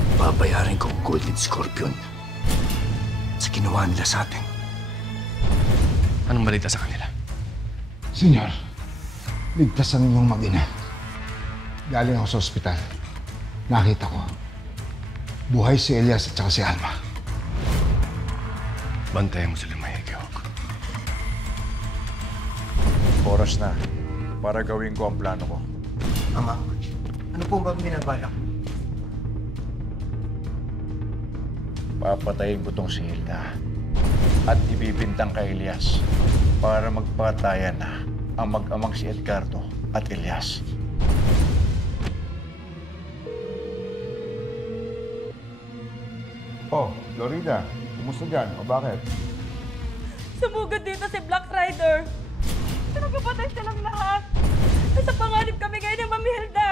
pagbabayarin ko ang Golden Scorpion sa ginawa nila sa atin. Anong balita sa kanila? Senyor, ligtas ang inyong mag-ina. Galing ako sa ospital. Nakita ko. Buhay si Elias at saka si Alma. Bantayan mo sila maigi, Hawk. Oras na para gawin ko ang plano ko. Ama, ano po ba binabalak? Papatayin ko tong si Hilda at ibibintang kay Elias para magpatayan na ang mag-amang si Edgardo at Elias. Oh, Florida. Kumusta dyan? O bakit? Sumugod dito si Black Rider. Pinagpapatay silang lahat. Nasa panganib kami ngayon ni Mami Hilda.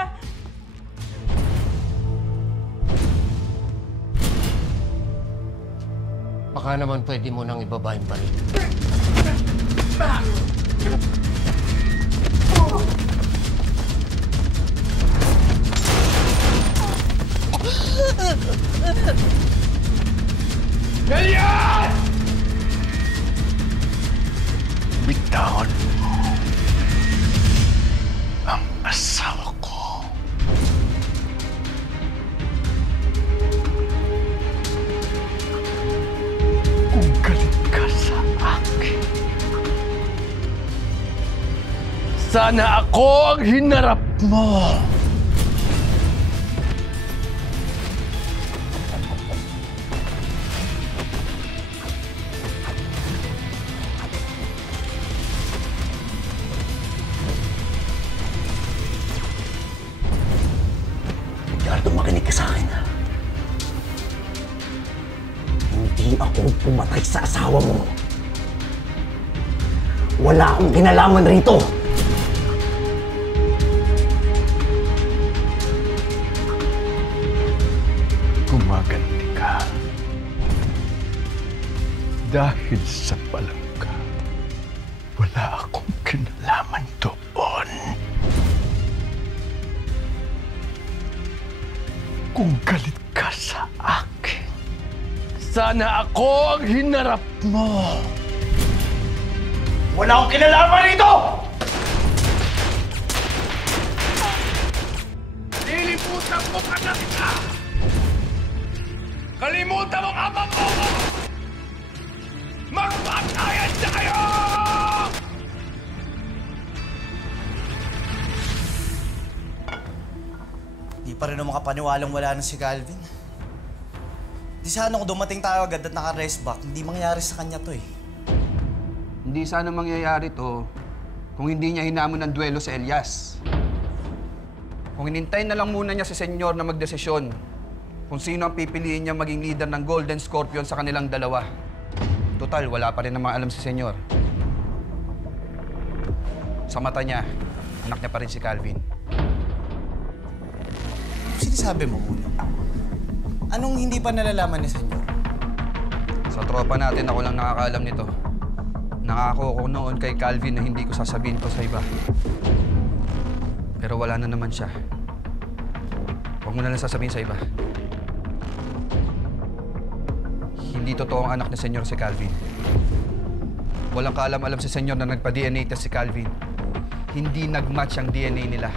Baka naman pwede mo nang ibaba yung baril. Elias! Bitawan mo ang asawa ko. Kung galit ka sa akin, sana ako ang hinarap mo. Edgardo, makinig ka sa akin, ha? Hindi ako pumatay sa asawa mo. Wala akong kinalaman rito. Gumaganti ka dahil sa palangka. Wala akong kinalaman doon. Kung galit ka sa akin, sana ako ang hinarap mo. Wala akong kinalaman rito! Liliputan mo ka na kita! Kalimutan mo ang ama mo! Magpatayan na kayo! Di pa rin ako makapaniwalang wala na si Calvin. Di sana kung dumating tayo agad at naka-rest back, hindi mangyayari sa kanya to eh. Hindi sana mangyayari to kung hindi niya hinamon ng duelo sa Elias. Kung hinintay na lang muna niya si Senyor na magdesisyon kung sino ang pipiliin niya maging leader ng Golden Scorpion sa kanilang dalawa. Total, wala pa rin namang alam si Senyor. Sa mata niya, anak niya pa rin si Calvin. Sinasabi mo, Uno? Anong hindi pa nalalaman ni Senyor? Sa tropa natin, ako lang nakakaalam nito. Nangako ko noon kay Calvin na hindi ko sasabihin to sa iba. Pero wala na naman siya. Huwag mo na lang sasabihin sa iba. Hindi totoo ang anak ni Senyor si Calvin. Walang kaalam-alam si Senyor na nagpa-DNA test si Calvin. Hindi nag-match ang DNA nila.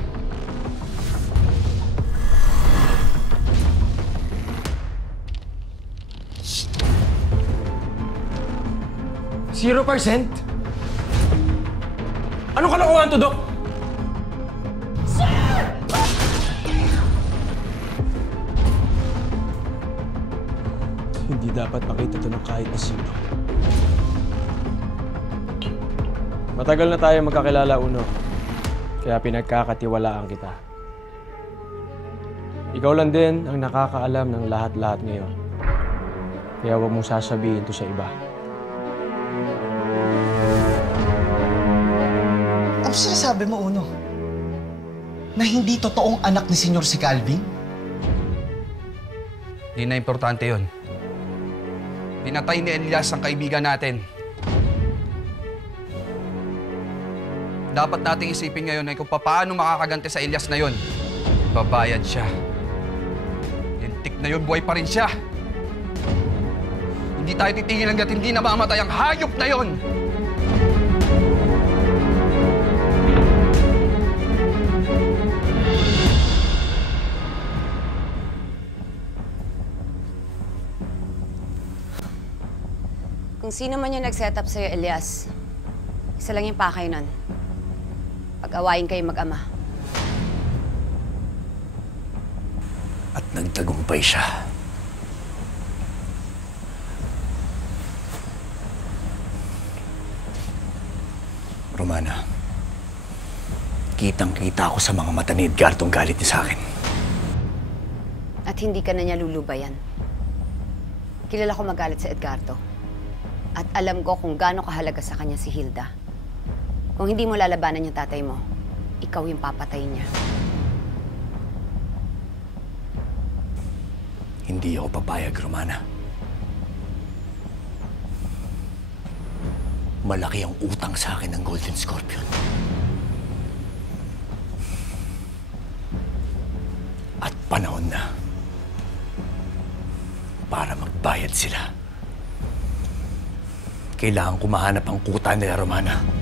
0%? Anong kalokohan to, Dok? Hindi dapat makita to ng kahit na sino. Matagal na tayo magkakilala, Uno. Kaya pinagkakatiwalaan kita. Ikaw lang din ang nakakaalam ng lahat-lahat ngayon. Kaya huwag mong sasabihin to sa iba. Ano sinasabi mo, Uno? Na hindi totoong anak ni Senyor si Calvin? Hindi na importante yun. Pinatay ni Elias ang kaibigan natin. Dapat nating isipin ngayon ay kung paano makakaganti sa Elias na yun. Babayad siya. Lintik na yun, buhay pa rin siya. Hindi tayo titigil hanggat hindi namamatay ang hayop na yun! Kung sino man yung nag-set up sa'yo, Elias, isa lang yung pakay nun. Pag-awayin kayo mag-ama. At nagtagumpay siya. Romana, kitang-kita ako sa mga mata ni Edgardo ang galit niya sa akin. At hindi ka na niya lulubayan. Kilala ko magalit sa Edgardo. At alam ko kung gaano kahalaga sa kanya si Hilda. Kung hindi mo lalabanan yung tatay mo, ikaw yung papatayin niya. Hindi ako papayag, Romana. Malaki ang utang sa akin ng Golden Scorpion. At panahon na para magbayad sila. Kailangan ko mahanap ang kuta nila, Romana.